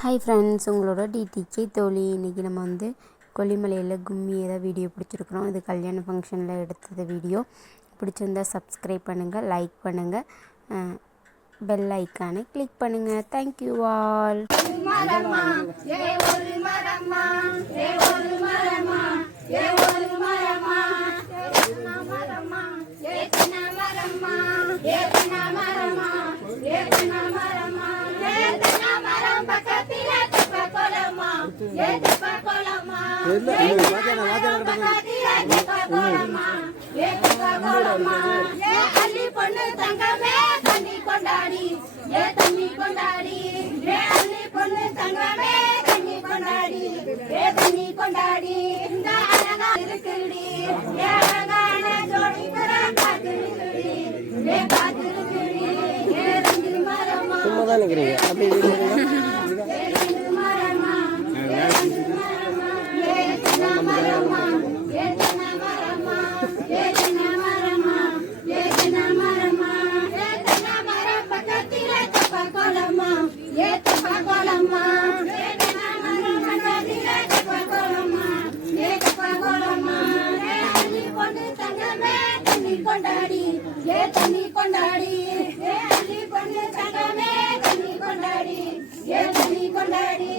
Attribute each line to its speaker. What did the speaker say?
Speaker 1: Hi friends உங்களோட TTK தோழி. இன்றைக்கி நம்ம வந்து கொல்லிமலையில் கும்மி ஏதாவது வீடியோ பிடிச்சிருக்கிறோம். இது கல்யாண ஃபங்க்ஷனில் எடுத்தது வீடியோ பிடிச்சிருந்தா சப்ஸ்கிரைப் பண்ணுங்கள் லைக் பண்ணுங்கள் பெல் ஐக்கானை கிளிக் பண்ணுங்கள் தேங்க்யூ ஆல்
Speaker 2: தங்கமே தண்ணி கொண்டாடி. ஏ தண்ணி கொண்டாடி? ஏ அள்ளி பொண்ணு தங்கமே தண்ணி கொண்டாடி. ஏ தண்ணி கொண்டாடி? இந்த அழகா இருக்குடி. ஏ அழகான ஜோடி பெற காத்திருக்குடி. ஏ காத்திருக்குடி. ஏ ரெண்டு மரமா?
Speaker 3: சும்மா தான் இருக்கிறீங்க அப்படி இருக்கிறீங்க
Speaker 2: ஏ ரெண்டு மரமா ஏ ரெண்டு மரமா ஏ சின்ன மரமா ஏ சின்ன மரமா ஏ சின்ன மரமா ஏ சின்ன மரமா ஏ சின்ன மரம் பக்கத்தில தப்பா கோலமா ஏ தப்பா கோலமா ஏ சின்ன மரம் பக்கத்தில தப்பா கோலமா ஏ தப்பா கோலமா ஏ அள்ளி பொண்ணு தங்கமே தண்ணி கொண்டாடி ஏ தண்ணி கொண்டாடி ஏ அள்ளி பொண்ணு தங்கமே தண்ணி கொண்டாடி ஏ தண்ணி கொண்டாடி